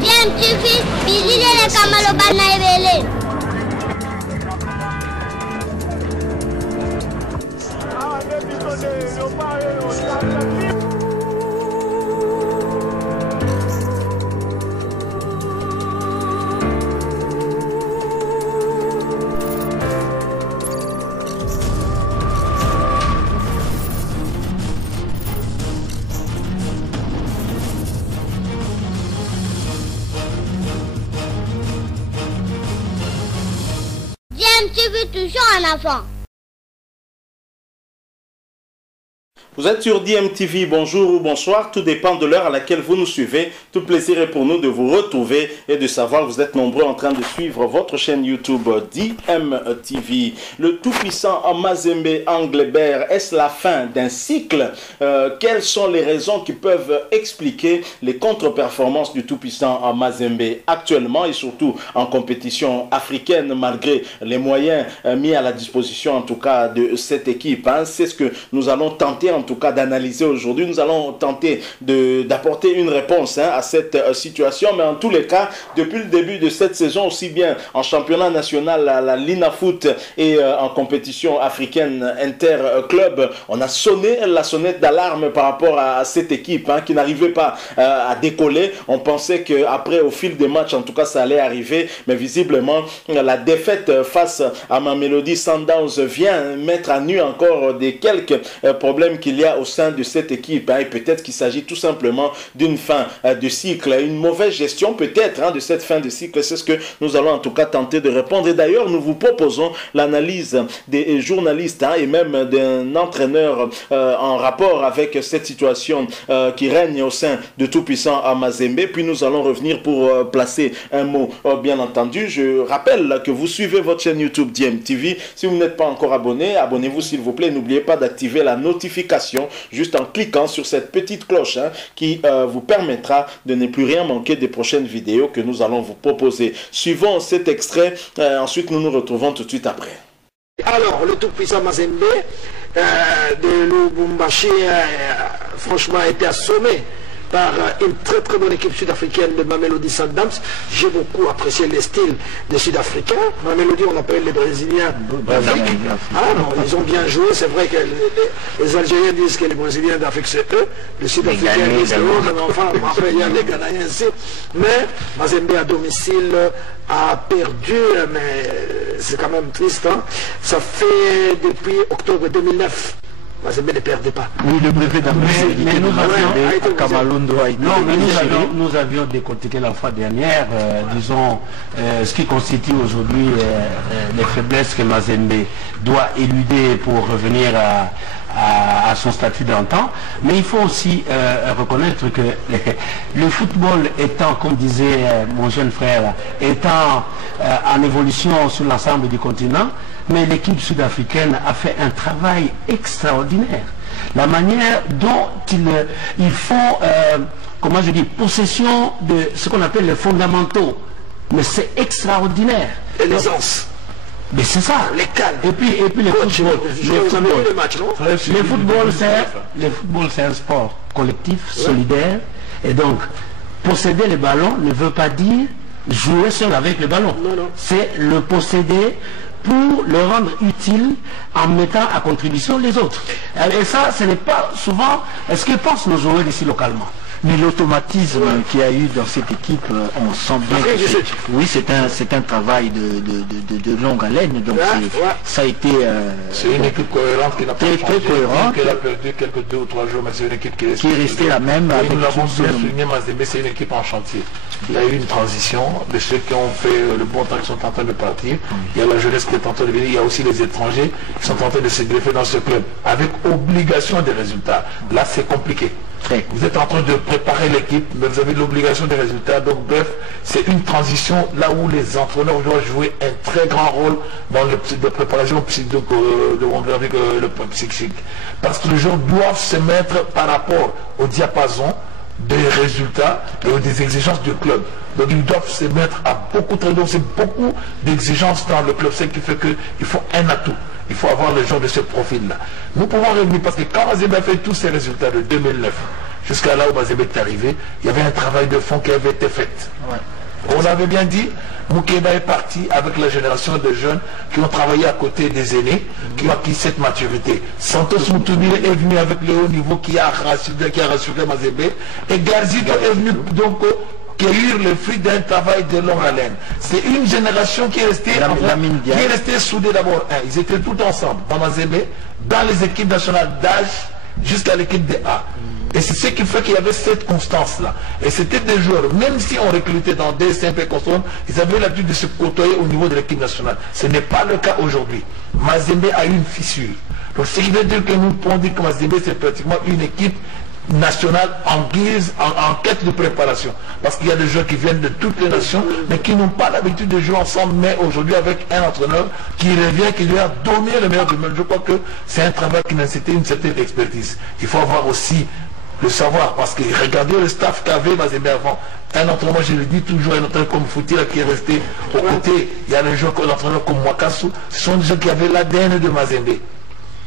DMTV, bilile kamalo bana ebele. DMTV toujours en avant. Vous êtes sur DMTV, bonjour ou bonsoir, tout dépend de l'heure à laquelle vous nous suivez. Tout plaisir est pour nous de vous retrouver et de savoir que vous êtes nombreux en train de suivre votre chaîne YouTube DMTV. Le tout-puissant Mazembe Anglebert, est-ce la fin d'un cycle? Quelles sont les raisons qui peuvent expliquer les contre-performances du tout-puissant Mazembe actuellement et surtout en compétition africaine malgré les moyens mis à la disposition en tout cas de cette équipe? C'est ce que nous allons tenter en tout cas d'analyser aujourd'hui. Nous allons tenter d'apporter une réponse à cette situation, mais en tous les cas, depuis le début de cette saison, aussi bien en championnat national, la Lina Foot et en compétition africaine inter-club, on a sonné la sonnette d'alarme par rapport à cette équipe qui n'arrivait pas à décoller. On pensait qu'après, au fil des matchs, en tout cas, ça allait arriver, mais visiblement, la défaite face à Mamelodi Sundowns vient mettre à nu encore des quelques problèmes qu'il y a au sein de cette équipe. Et peut-être qu'il s'agit tout simplement d'une fin de cycle, une mauvaise gestion peut-être de cette fin de cycle. C'est ce que nous allons en tout cas tenter de répondre. Et d'ailleurs, nous vous proposons l'analyse des journalistes et même d'un entraîneur en rapport avec cette situation qui règne au sein de tout-puissant Mazembe. Puis nous allons revenir pour placer un mot, bien entendu. Je rappelle que vous suivez votre chaîne YouTube DMTV. Si vous n'êtes pas encore abonné, abonnez-vous s'il vous plaît. N'oubliez pas d'activer la notification juste en cliquant sur cette petite cloche qui vous permettra de ne plus rien manquer des prochaines vidéos que nous allons vous proposer. Suivons cet extrait, ensuite nous nous retrouvons tout de suite après. Alors, le tout-puissant Mazembe de Lubumbashi, franchement, a été assommé par une très très bonne équipe sud-africaine de Mamelodi Sundowns. J'ai beaucoup apprécié les styles des Sud-Africains. Mamelodi, on appelle les Brésiliens d'Afrique. Ah non, ils ont bien joué. C'est vrai que les Algériens disent que les Brésiliens d'Afrique c'est eux. Les Sud-Africains disent que eux, mais enfin, après il y a les Ghanéens aussi. Mais Mazembe à domicile a perdu, mais c'est quand même triste. Ça fait depuis octobre 2009. Mazembe ne perdait pas. Oui, le brevet d'après, mais nous avions décortiqué la fois dernière, disons, ce qui constitue aujourd'hui les faiblesses que Mazembe doit éluder pour revenir à son statut d'antan. Mais il faut aussi reconnaître que le football étant, comme disait mon jeune frère, étant en évolution sur l'ensemble du continent, mais l'équipe sud-africaine a fait un travail extraordinaire. La manière dont ils font, comment je dis, possession de ce qu'on appelle les fondamentaux. Mais c'est extraordinaire. Et l'aisance. Mais c'est ça. Les calmes. Et puis le football, c'est un sport collectif, solidaire. Et donc, posséder le ballon ne veut pas dire jouer seul avec le ballon. C'est le posséder pour le rendre utile en mettant à contribution les autres. Et ça, ce n'est pas souvent ce que pensent nos joueurs ici localement. Mais l'automatisme qu'il y a eu dans cette équipe, on sent bien que oui, c'est un travail de longue haleine. Donc ça a été... c'est une équipe cohérente qui n'a pas changé, qu'elle a perdu quelques 2 ou 3 jours, mais c'est une équipe qui est restée la même. Et nous l'avons bien souligné, Mazembe, c'est une équipe en chantier. Il y a eu une transition de ceux qui ont fait le bon temps, qui sont en train de partir. Il y a la jeunesse qui est en train de venir. Il y a aussi les étrangers qui sont en train de se greffer dans ce club, avec obligation des résultats. Là, c'est compliqué. Vous êtes en train de préparer l'équipe, mais vous avez l'obligation des résultats. Donc bref, c'est une transition là où les entraîneurs doivent jouer un très grand rôle dans le de préparation avec le psychique. Parce que les joueurs doivent se mettre par rapport au diapason des résultats et des exigences du club. Donc ils doivent se mettre à beaucoup très donc c'est beaucoup d'exigences dans le club, ce qui fait qu'il faut un atout. Il faut avoir les gens de ce profil-là. Nous pouvons revenir parce que quand Mazembe a fait tous ces résultats de 2009 jusqu'à là où Mazembe est arrivé, il y avait un travail de fond qui avait été fait. On l'avait bien dit, Moukeba est parti avec la génération de jeunes qui ont travaillé à côté des aînés, qui ont acquis cette maturité. Santos Moutoumire est venu avec le haut niveau qui a rassuré Mazembe. Et Garzito est venu donc cueillir le fruit d'un travail de longue haleine. C'est une génération qui est restée, soudée d'abord. Ils étaient tous ensemble, dans Mazembe, dans les équipes nationales d'âge, jusqu'à l'équipe de A. Et c'est ce qui fait qu'il y avait cette constance-là. Et c'était des joueurs, même si on recrutait dans des SMP constants, ils avaient l'habitude de se côtoyer au niveau de l'équipe nationale. Ce n'est pas le cas aujourd'hui. Mazembe a eu une fissure. Donc ce qui veut dire que nous pouvons dire que Mazembe c'est pratiquement une équipe nationale en quête de préparation. Parce qu'il y a des joueurs qui viennent de toutes les nations, mais qui n'ont pas l'habitude de jouer ensemble, mais aujourd'hui avec un entraîneur qui revient, qui doit dominer le meilleur du monde. Je crois que c'est un travail qui nécessite une certaine expertise. Il faut avoir aussi le savoir, parce que regardez le staff qu'avait Mazembe avant. Un entraîneur, je le dis toujours, un entraîneur comme Foutila qui est resté au côté. Il y a des joueurs, l'entraîneur comme Mwakasu, ce sont des gens qui avaient l'ADN de Mazembe.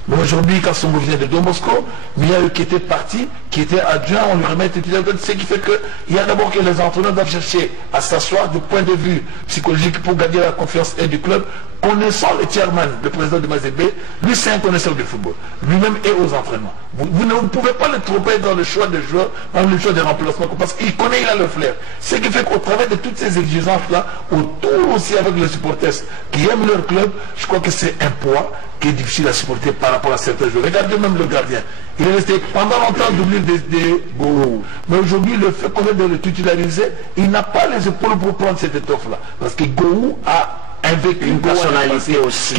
Mais aujourd'hui, quand Songo vient de Don Bosco, il y a eux qui était parti, qui était adjoint, on lui remet titulaire. Ce qui fait qu'il y a d'abord que les entraîneurs doivent chercher à s'asseoir du point de vue psychologique pour gagner la confiance et du club. Connaissant le chairman, le président de Mazembe, lui c'est un connaisseur du football. Lui-même est aux entraînements. Vous ne pouvez pas le tromper dans le choix des joueurs, dans le choix des remplacements, parce qu'il connaît, il a le flair. Ce qui fait qu'au travers de toutes ces exigences-là, autour aussi avec les supporters qui aiment leur club, je crois que c'est un poids qui est difficile à supporter par rapport à certains joueurs. Regardez même le gardien. Il est resté pendant longtemps d'oublier des goals. Mais aujourd'hui, le fait qu'on ait de le titulariser, il n'a pas les épaules pour prendre cette étoffe-là. Parce que Gou a avec une personnalité aussi.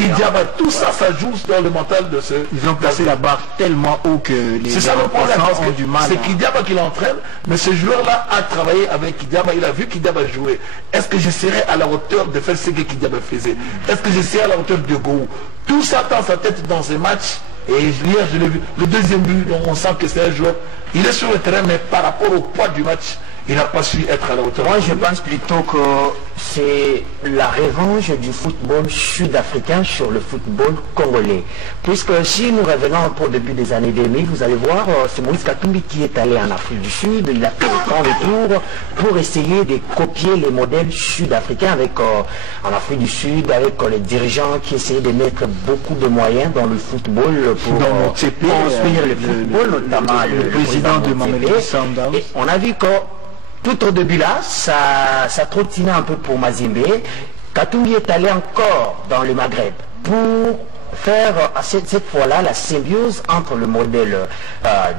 Tout ça, ça joue dans le mental de ceux. Ils ont placé la barre tellement haut que les remplaçants ont du mal. C'est Kidiaba qui l'entraîne, mais ce joueur-là a travaillé avec Kidiaba, il a vu Kidiaba jouer. Est-ce que je serai à la hauteur de faire ce que Kidiaba faisait? Est-ce que je serai à la hauteur de Gou? Tout ça dans sa tête dans ce match. Et hier, je l'ai vu. Le deuxième but, on sent que c'est un joueur. Il est sur le terrain, mais par rapport au poids du match, il n'a pas su être à la hauteur. Moi, je pense plutôt que c'est la revanche du football sud-africain sur le football congolais. Puisque si nous revenons pour début des années 2000, vous allez voir, c'est Moïse Katumbi qui est allé en Afrique du Sud. Il a fait le temps de tour pour essayer de copier les modèles sud-africains avec, en Afrique du Sud, avec les dirigeants qui essayaient de mettre beaucoup de moyens dans le football pour construire le football, notamment le président de Mamelodi Sundowns. Et on a vu que tout au début là, ça trottinait un peu pour Mazembe. Katumbi est allé encore dans le Maghreb pour faire cette fois-là la symbiose entre le modèle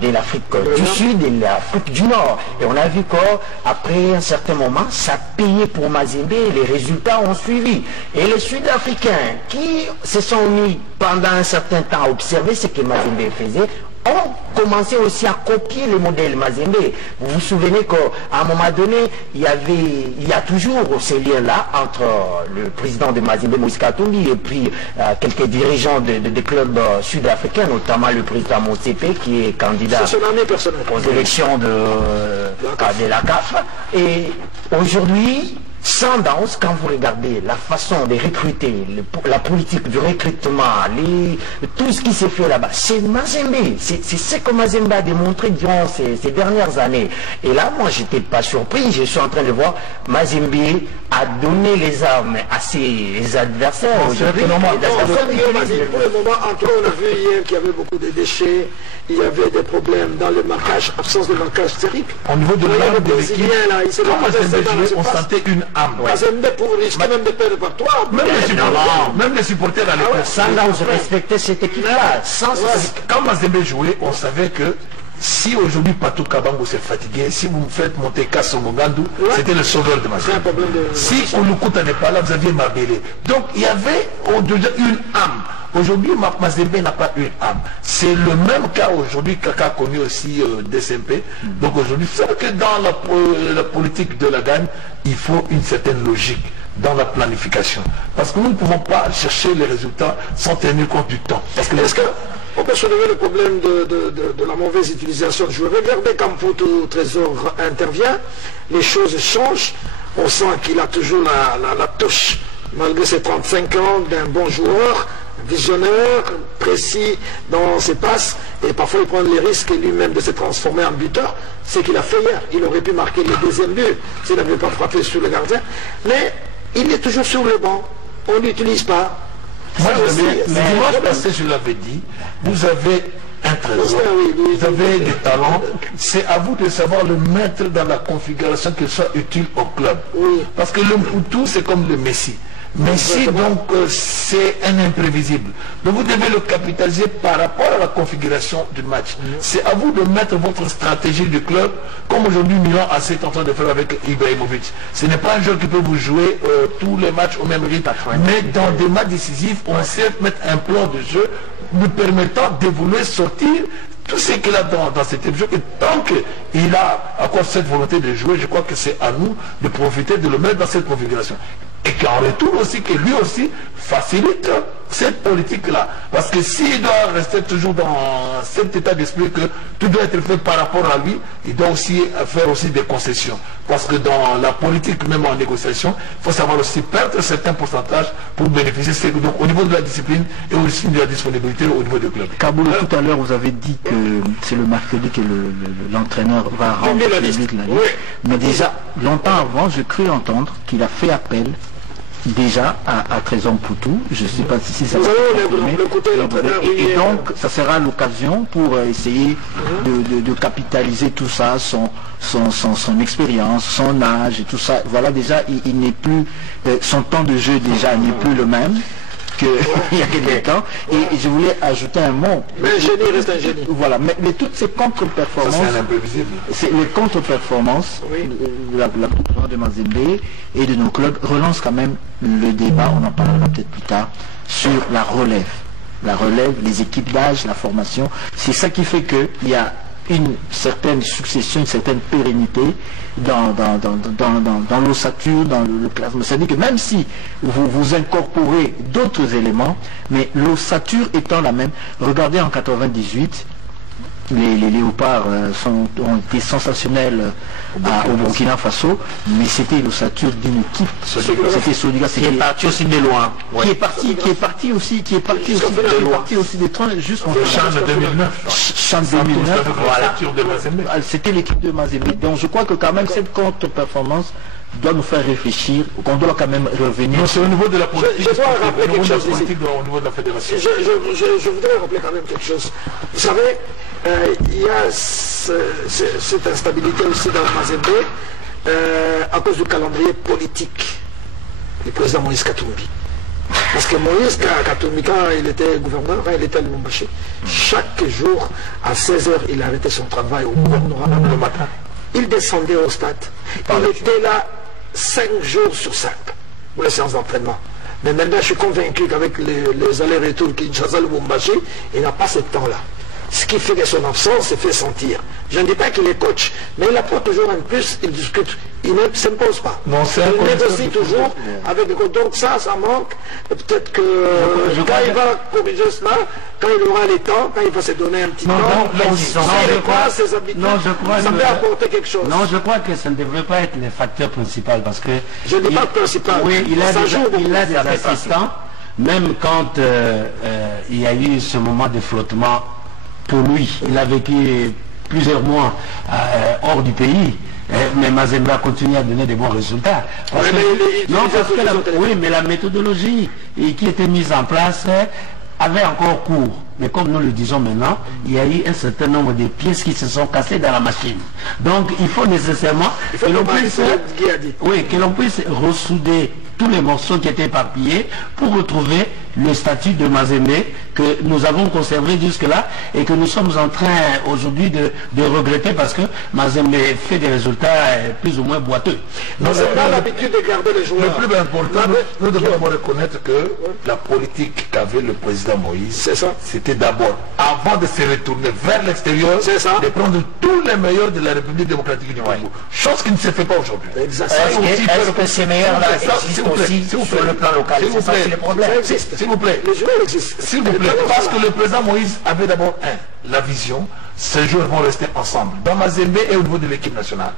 de l'Afrique du Sud et l'Afrique du Nord. Et on a vu qu'après un certain moment, ça payait pour Mazembe et les résultats ont suivi. Et les Sud-Africains qui se sont mis pendant un certain temps à observer ce que Mazembe faisait, ont commencé aussi à copier le modèle Mazembe. Vous vous souvenez qu'à un moment donné, il y a toujours ces liens-là entre le président de Mazembe, Moïse Katumbi, et puis quelques dirigeants de clubs sud-africains, notamment le président Motsepe, qui est candidat aux élections de la CAF. Et aujourd'hui, Sundowns, quand vous regardez la façon de recruter, la politique du recrutement, tout ce qui s'est fait là-bas, c'est Mazembe. C'est ce que Mazembe a démontré durant ces dernières années. Et là, moi, j'étais pas surpris. Je suis en train de voir Mazembe a donné les armes à ses adversaires. Aujourd'hui, pour le moment, entre on a vu hier qu'il y avait beaucoup de déchets, il y avait des problèmes dans le marquage, absence de marquage terrible. Au niveau de l'âme de l'équipe, quand Mazembe jouait, on sentait une âme. Mazembe pour risquer même de perdre par toi. Même les supporters à l'époque. Sundowns respectait cette équipe-là. Quand Mazembe jouait, on savait que si aujourd'hui Patou Kabango s'est fatigué, si vous me faites monter Kassongo Gandou, c'était le sauveur de Mazembe. Si Olukuta n'est pas là, vous aviez Mabélé. Donc il y avait au-delà une âme. Aujourd'hui, Mazembe n'a pas une âme. C'est le même cas aujourd'hui qu'a connu aussi DSMP. Donc aujourd'hui, c'est que dans la politique de la gagne, il faut une certaine logique dans la planification. Parce que nous ne pouvons pas chercher les résultats sans tenir compte du temps. Parce que on peut soulever le problème de la mauvaise utilisation du joueur. Regardez quand Poto Trésor intervient, les choses changent. On sent qu'il a toujours la touche, malgré ses 35 ans, d'un bon joueur, visionnaire, précis dans ses passes, et parfois il prend les risques lui-même de se transformer en buteur, ce qu'il a fait hier. Il aurait pu marquer le deuxième but s'il n'avait pas frappé sur le gardien, mais il est toujours sur le banc, on ne l'utilise pas. Moi, dimanche passé, je l'avais dit, vous avez un trésor, vous avez des talents, c'est à vous de savoir le mettre dans la configuration qui soit utile au club. Parce que le Mputu, c'est comme le Messi. Messi, donc, c'est un imprévisible. Donc, vous devez le capitaliser par rapport à la configuration du match. C'est à vous de mettre votre stratégie du club, comme aujourd'hui Milan AC est en train de faire avec Ibrahimovic. Ce n'est pas un joueur qui peut vous jouer tous les matchs au même rythme. Mais dans des matchs décisifs, on sait mettre un plan de jeu nous permettant d'évoluer, sortir tout ce qu'il a dans cet jeu. Et tant qu'il a encore cette volonté de jouer, je crois que c'est à nous de profiter de le mettre dans cette configuration. Et qu'en retour aussi, que lui aussi facilite cette politique-là. Parce que s'il doit rester toujours dans cet état d'esprit que tout doit être fait par rapport à lui, il doit aussi faire aussi des concessions. Parce que dans la politique, même en négociation, il faut savoir aussi perdre certains pourcentages pour bénéficier donc, au niveau de la discipline et aussi de la disponibilité au niveau du club. Kaboul, tout à l'heure, vous avez dit que c'est le mercredi que l'entraîneur va rendre la liste. Mais déjà, longtemps avant, je crus entendre qu'il a fait appel déjà à Trésor Mputu. Je ne sais pas si ça va et donc ça sera l'occasion pour essayer de capitaliser tout ça, son expérience, son âge et tout ça. Voilà, déjà il n'est plus son temps de jeu déjà n'est plus le même qu'il y a quelques temps. Et je voulais ajouter un mot. Mais un génie reste un génie. Voilà, mais toutes ces contre-performances, les contre-performances de la plupart de Mazembe et de nos clubs relancent quand même le débat, on en parlera peut-être plus tard, sur la relève. La relève, les équipes d'âge, la formation. C'est ça qui fait qu'il y a une certaine succession, une certaine pérennité dans l'ossature, dans le plasma. C'est-à-dire que même si vous incorporez d'autres éléments, mais l'ossature étant la même, regardez en 98, les léopards ont été sensationnels au Burkina Faso, mais c'était l'ossature d'une équipe. C'était Sodiga qui est parti aussi de loin. Qui est parti aussi des trains juste en Chan 2009. Chan 2009, voilà. C'était l'équipe de Mazembe. Donc je crois que quand même cette contre-performance doit nous faire réfléchir, qu'on doit quand même revenir. Non, c'est au niveau de la politique. Je dois rappeler quelque chose ici. Au niveau de la fédération. Je voudrais rappeler quand même quelque chose. Vous savez, il y a cette instabilité aussi dans Mazembe à cause du calendrier politique du président Moïse Katumbi. Parce que Moïse Katumbi, quand il était gouverneur, quand il était à Lubumbashi, chaque jour à 16h, il arrêtait son travail au gouvernorat le matin. Il descendait au stade. Il était là 5 jours sur 5 pour les séances d'entraînement. Mais maintenant, je suis convaincu qu'avec les allers-retours Kinshasa-Lubumbashi, il n'a pas ce temps-là. Ce qui fait que son absence se fait sentir. Je ne dis pas qu'il est coach, mais il apporte toujours un plus, il discute, il ne s'impose pas. Non, il négocie toujours avec des coachs. Donc ça manque. Peut-être que quand il va corriger cela, quand il aura les temps, quand il va se donner un petit temps, ses habitudes, ça peut apporter quelque chose. Non, je crois que ça ne devrait pas être le facteur principal parce que... Je ne dis pas principal. Oui, il a des assistants, même quand il y a eu ce moment de flottement. Pour lui, il a vécu plusieurs mois hors du pays, mais Mazembe a continué à donner des bons résultats. Oui, mais la méthodologie qui était mise en place avait encore cours. Mais comme nous le disons maintenant, il y a eu un certain nombre de pièces qui se sont cassées dans la machine. Donc il faut nécessairement que l'on puisse ressouder tous les morceaux qui étaient éparpillés pour retrouver le statut de Mazembe que nous avons conservé jusque-là et que nous sommes en train aujourd'hui de regretter parce que Mazembe fait des résultats plus ou moins boiteux. On n'a pas l'habitude de garder les joueurs. Le plus important, nous devons reconnaître que la politique qu'avait le président Moïse, c'était d'abord, avant de se retourner vers l'extérieur, de prendre tous les meilleurs de la République démocratique du Congo. Chose qui ne se fait pas aujourd'hui. Est-ce que ces meilleurs-là existent aussi sur le plan local? S'il vous plaît, c'est le problème. S'il vous plaît, s'il vous plaît, parce que le président Moïse avait d'abord la vision, ces joueurs vont rester ensemble, dans Mazembe et au niveau de l'équipe nationale.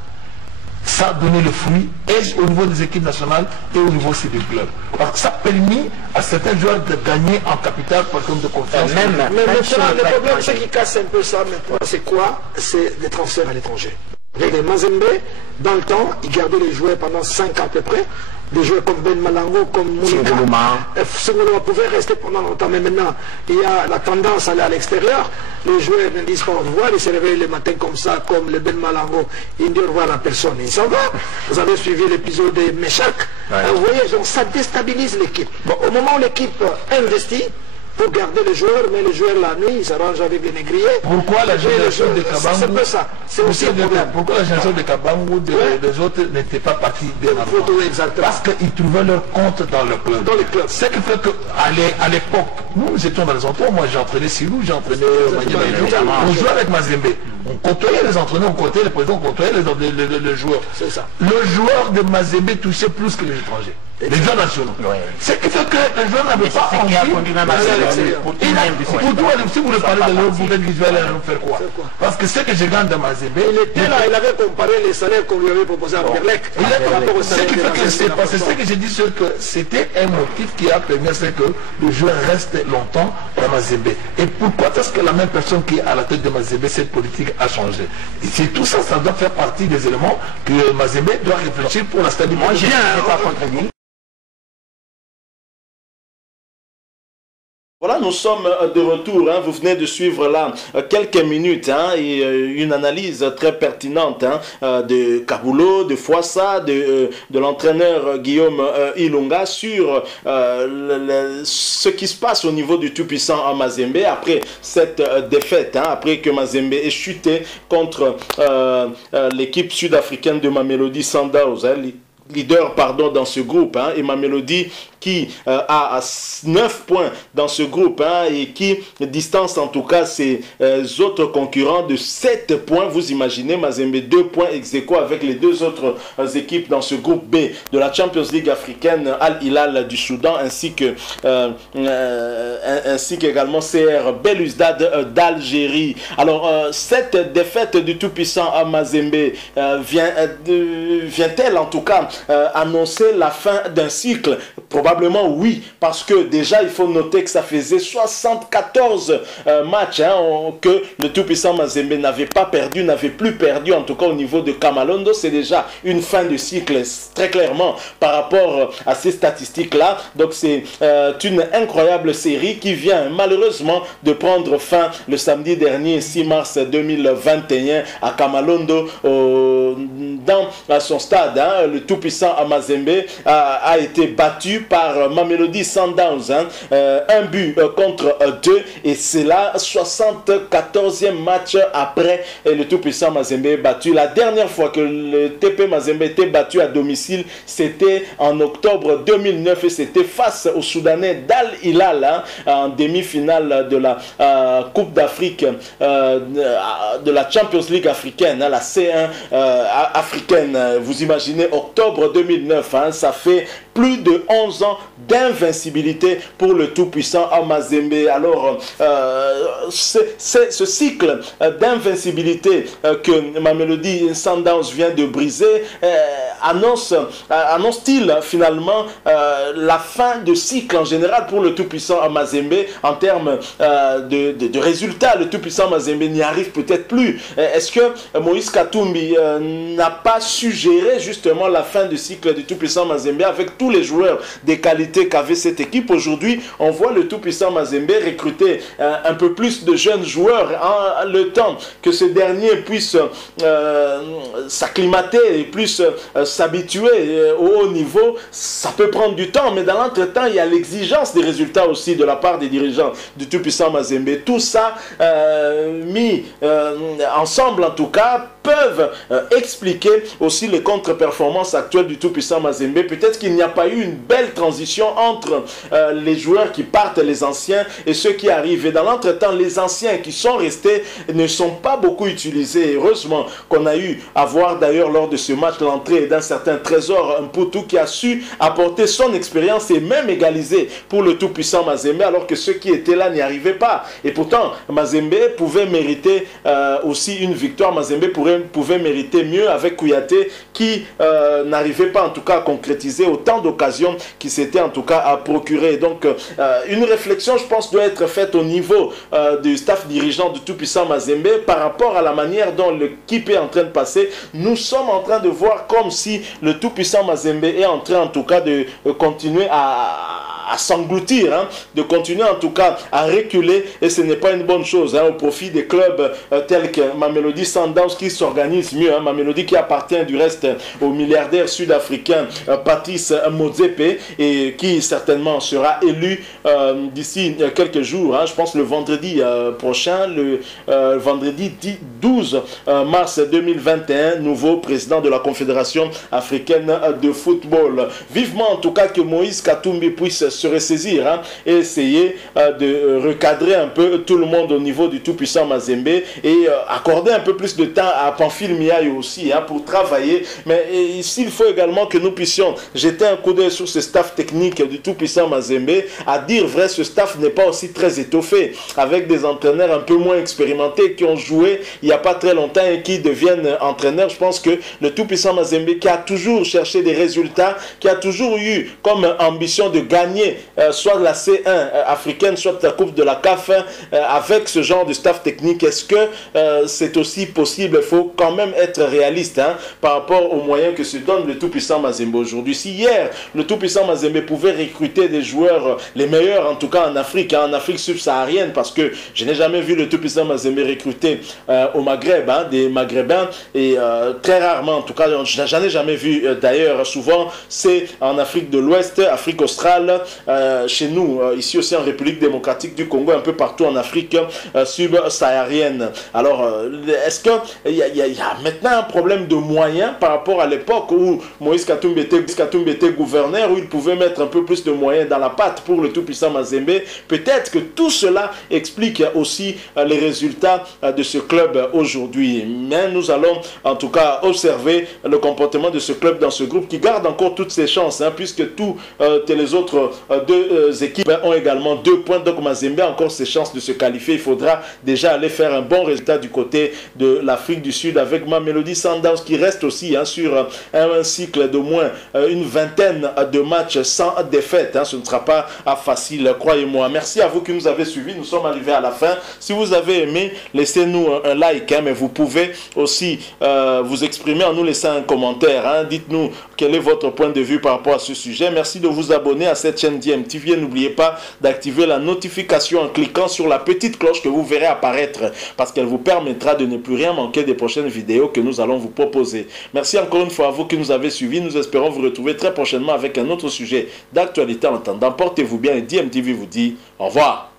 ça a donné le fruit et au niveau des équipes nationales et au niveau aussi des clubs. Parce que ça a permis à certains joueurs de gagner en capital par contre de confiance. Mais maintenant, le problème, ce qui casse un peu ça maintenant, c'est quoi? C'est des transferts à l'étranger. Regardez, Mazembe, dans le temps, il gardait les joueurs pendant 5 ans à peu près. Des joueurs comme Ben Malango, comme Moulika. Sengoloma pouvait rester pendant longtemps, mais maintenant, il y a la tendance à aller à l'extérieur. Les joueurs ne disent pas au revoir, ils se réveillent le matin comme ça, comme le Ben Malango, ils ne disent au revoir à la personne, il s'en va. Vous avez suivi l'épisode de Meshak. Vous voyez, donc, ça déstabilise l'équipe. Bon, au moment où l'équipe investit, pour garder les joueurs, mais les joueurs la nuit, ils s'arrangent avec les négriers. Pourquoi la génération de Kabangou, c'est un peu ça. C'est aussi un problème. Pourquoi la génération de Kabangou, des autres n'étaient pas partis bien avant? Parce qu'ils trouvaient leur compte dans le club. Dans les clubs. Ce qui fait qu'à l'époque, nous étions dans les entraînements, moi j'ai entraîné Silou, j'ai entraîné on jouait avec Mazembe. On côtoyait les entraîneurs, on côtoyait les présidents, on côtoyait les joueurs. C'est ça. Le joueur de Mazembe touchait plus que les étrangers. Les joueurs nationaux. Ce qui fait que les joueurs n'avaient pas envie. Si vous le parlez de l'autre, vous allez faire quoi? Parce que ce que je gagne dans Mazembe, il était là, il avait comparé les salaires qu'on lui avait proposé à Berlec. Ce qui fait que c'est parce que ce que j'ai dit, c'est que c'était un motif qui a permis à ce que le joueur reste longtemps dans Mazembe. Et pourquoi est-ce que la même personne qui est à la tête de Mazembe, cette politique a changé? Et c'est tout ça, ça doit faire partie des éléments que Mazembe doit réfléchir pour la stabilité. Moi, je n'ai pas contredit. Voilà, nous sommes de retour, hein. Vous venez de suivre là quelques minutes et une analyse très pertinente de Kabulo, de Fouassa, de l'entraîneur Guillaume Ilunga sur ce qui se passe au niveau du tout-puissant à Mazembe après cette défaite, après que Mazembe ait chuté contre l'équipe sud-africaine de Mamelodi Sundowns, leader dans ce groupe, et Mamelodi qui a 9 points dans ce groupe et qui distance en tout cas ses autres concurrents de 7 points. Vous imaginez, Mazembe 2 points ex aequo avec les 2 autres équipes dans ce groupe B de la Champions League africaine, Al Hilal du Soudan ainsi qu'également CR Belouizdad d'Algérie. Alors cette défaite du tout-puissant à Mazembe vient-elle en tout cas annoncer la fin d'un cycle? Probablement oui, parce que déjà il faut noter que ça faisait 74 matchs que le tout-puissant Mazembe n'avait pas perdu, n'avait plus perdu en tout cas au niveau de Kamalondo. C'est déjà une fin de cycle très clairement par rapport à ces statistiques-là. Donc c'est une incroyable série qui vient malheureusement de prendre fin le samedi dernier 6 mars 2021 à Kamalondo dans son stade. Le tout-puissant Mazembe a été battu par Mamelodi Sundowns, 1 but contre 2, et c'est là 74e match après le tout-puissant Mazembe est battu. La dernière fois que le TP Mazembe était battu à domicile, c'était en octobre 2009 et c'était face au Soudanais d'Al Hilal en demi-finale de la Coupe d'Afrique de la Champions League africaine, la C1 africaine. Vous imaginez, octobre 2009, ça fait plus de 11 ans d'invincibilité pour le tout-puissant Mazembe. Alors, ce cycle d'invincibilité que Mamelodi Sundowns vient de briser annonce-t-il finalement la fin de cycle en général pour le tout-puissant Mazembe en termes de résultats? Le tout-puissant Mazembe n'y arrive peut-être plus. Est-ce que Moïse Katumbi n'a pas suggéré justement la fin de cycle du tout-puissant Mazembe avec tous les joueurs des qualités qu'avait cette équipe? Aujourd'hui, on voit le tout-puissant Mazembe recruter un peu plus de jeunes joueurs, le temps que ce dernier puisse s'acclimater et puisse s'habituer au haut niveau. Ça peut prendre du temps, mais dans l'entretemps, il y a l'exigence des résultats aussi de la part des dirigeants du tout-puissant Mazembe. Tout ça mis ensemble, en tout cas, peuvent expliquer aussi les contre-performances actuelles du tout-puissant Mazembe. Peut-être qu'il n'y a pas eu une belle transition entre les joueurs qui partent, les anciens, et ceux qui arrivent. Et dans l'entretemps, les anciens qui sont restés ne sont pas beaucoup utilisés. Heureusement qu'on a eu à voir d'ailleurs lors de ce match l'entrée d'un certain Trésor Mputu qui a su apporter son expérience et même égaliser pour le tout-puissant Mazembe, alors que ceux qui étaient là n'y arrivaient pas. Et pourtant, Mazembe pouvait mériter aussi une victoire. Mazembe pourrait pouvait mériter mieux avec Kouyaté qui n'arrivait pas en tout cas à concrétiser autant d'occasions qui s'étaient en tout cas à procurer. Donc une réflexion, je pense, doit être faite au niveau du staff dirigeant du tout-puissant Mazembe par rapport à la manière dont l'équipe est en train de passer. Nous sommes en train de voir comme si le tout-puissant Mazembe est en train en tout cas de continuer à s'engloutir, hein, de continuer en tout cas à reculer, et ce n'est pas une bonne chose, hein, au profit des clubs tels que Mamelodi Sundowns qui s'organise mieux, hein, Mamelodi qui appartient du reste au milliardaire sud-africain Patrice Motsepe et qui certainement sera élu d'ici quelques jours, hein, je pense le vendredi prochain, le vendredi 12 mars 2021, nouveau président de la Confédération africaine de football. Vivement en tout cas que Moïse Katumbi puisse se ressaisir, hein, et essayer de recadrer un peu tout le monde au niveau du tout-puissant Mazembe et accorder un peu plus de temps à Pamphile Miaille aussi, hein, pour travailler. Mais s'il faut également que nous puissions jeter un coup d'œil sur ce staff technique du tout-puissant Mazembe, à dire vrai, ce staff n'est pas aussi très étoffé, avec des entraîneurs un peu moins expérimentés qui ont joué il n'y a pas très longtemps et qui deviennent entraîneurs. Je pense que le tout-puissant Mazembe, qui a toujours cherché des résultats, qui a toujours eu comme ambition de gagner soit la C1 africaine, soit la Coupe de la CAF, avec ce genre de staff technique, est-ce que c'est aussi possible? Il faut quand même être réaliste, hein, par rapport aux moyens que se donne le tout-puissant Mazembe aujourd'hui. Si hier, le tout-puissant Mazembe pouvait recruter des joueurs, les meilleurs en tout cas en Afrique, hein, en Afrique subsaharienne, parce que je n'ai jamais vu le tout-puissant Mazembe recruter au Maghreb, hein, des Maghrébins, et très rarement en tout cas, j'en ai jamais vu d'ailleurs, souvent c'est en Afrique de l'Ouest, Afrique australe, chez nous, ici aussi en République démocratique du Congo, un peu partout en Afrique subsaharienne. Alors, est-ce qu'il y a maintenant un problème de moyens par rapport à l'époque où Moïse Katumbi était gouverneur, où il pouvait mettre un peu plus de moyens dans la patte pour le tout-puissant Mazembe? Peut-être que tout cela explique aussi les résultats de ce club aujourd'hui. Mais nous allons en tout cas observer le comportement de ce club dans ce groupe qui garde encore toutes ses chances, hein, puisque tous les autres deux équipes ont également 2 points. Donc Mazembe a encore ses chances de se qualifier. Il faudra déjà aller faire un bon résultat du côté de l'Afrique du Sud avec Mamelodi Sundowns qui reste aussi, hein, sur un cycle d'au moins une vingtaine de matchs sans défaite, hein. Ce ne sera pas facile, croyez-moi. Merci à vous qui nous avez suivis. Nous sommes arrivés à la fin. Si vous avez aimé, laissez-nous un like, hein, mais vous pouvez aussi vous exprimer en nous laissant un commentaire, hein. Dites-nous quel est votre point de vue par rapport à ce sujet. Merci de vous abonner à cette chaîne DMTV. N'oubliez pas d'activer la notification en cliquant sur la petite cloche que vous verrez apparaître, parce qu'elle vous permettra de ne plus rien manquer des prochaines vidéos que nous allons vous proposer. Merci encore une fois à vous qui nous avez suivis. Nous espérons vous retrouver très prochainement avec un autre sujet d'actualité. En attendant, portez-vous bien et DMTV vous dit au revoir.